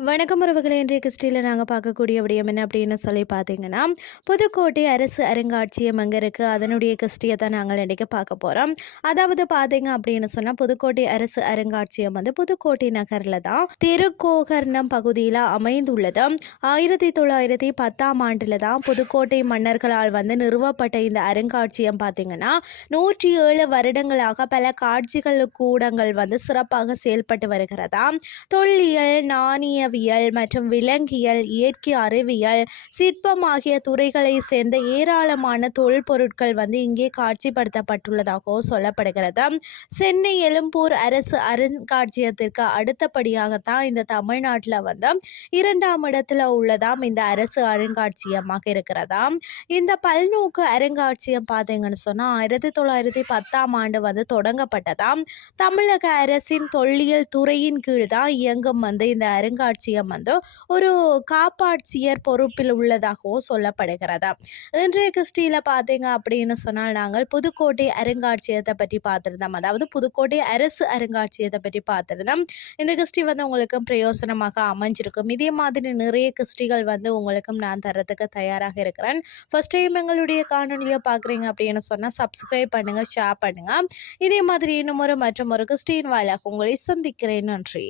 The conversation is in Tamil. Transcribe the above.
வணக்கம் உறவுகளை இன்றைய கிறிஸ்டியில் நாங்கள் பார்க்கக்கூடிய விடயம் என்ன அப்படின்னு சொல்லி பார்த்தீங்கன்னா புதுக்கோட்டை அரசு அருங்காட்சியம் அங்கே இருக்குது அதனுடைய கிறிஸ்டியை தான் நாங்கள் இன்றைக்கி பார்க்க போகிறோம் அதாவது பார்த்தீங்க அப்படின்னு சொன்னால் புதுக்கோட்டை அரசு அருங்காட்சியகம் வந்து புதுக்கோட்டை நகரில் தான் திருக்கோகர்ணம் பகுதியில் அமைந்துள்ளது. ஆயிரத்தி தொள்ளாயிரத்தி பத்தாம் ஆண்டில் தான் புதுக்கோட்டை மன்னர்களால் வந்து நிறுவப்பட்ட இந்த அருங்காட்சியம் பார்த்தீங்கன்னா நூற்றி ஏழு வருடங்களாக பல காட்சிகள் கூடங்கள் வந்து சிறப்பாக செயல்பட்டு வருகிறதா? தொல்லியல் நாணய உளவியல் மற்றும் விலங்கியல் இயற்கை அறிவியல் சிற்பம் ஆகிய துறைகளை சேர்ந்த ஏராளமான தொல்பொருட்கள் வந்து இங்கே காட்சிப்படுத்தப்பட்டுள்ளதாகவும் சொல்லப்படுகிறது. சென்னை எழும்பூர் அரசு அருங்காட்சியகத்திற்கு அடுத்தபடியாகத்தான் இந்த தமிழ்நாட்டில் வந்து இரண்டாம் இடத்துல உள்ளதாம் இந்த அரசு அருங்காட்சியகமாக இருக்கிறதாம் இந்த பல்நோக்கு அருங்காட்சியம் பார்த்தீங்கன்னு சொன்னால் ஆயிரத்தி தொள்ளாயிரத்தி பத்தாம் ஆண்டு வந்து தொடங்கப்பட்டதாம். தமிழக அரசின் தொல்லியல் துறையின் கீழ் தான் இயங்கும் வந்து இந்த அருங்காட்சி அருங்காட்சியகம் வந்து ஒரு காப்பாட்சியர் பொறுப்பில் உள்ளதாகவும் சொல்லப்படுகிறதா. இன்றைய கிறிஸ்டியில் பார்த்தீங்க அப்படின்னு சொன்னால் நாங்கள் புதுக்கோட்டை அருங்காட்சியகத்தை பற்றி பார்த்துருந்தோம். அதாவது புதுக்கோட்டை அரசு அருங்காட்சியகத்தை பற்றி பார்த்துருந்தோம். இந்த கிறிஸ்டி வந்து உங்களுக்கு பிரயோசனமாக அமைஞ்சிருக்கும். இதே மாதிரி நிறைய கிறிஸ்டிகள் வந்து உங்களுக்கும் நான் தரத்துக்கு தயாராக இருக்கிறேன். ஃபர்ஸ்ட் டைம் எங்களுடைய காணொலியை பார்க்குறீங்க அப்படின்னு சொன்னால் சப்ஸ்கிரைப் பண்ணுங்கள் ஷேர் பண்ணுங்கள் இதே மாதிரி இன்னும் ஒரு மற்றும் ஒரு கிறிஸ்டின் வாயிலாக உங்களை சந்திக்கிறேன். நன்றி.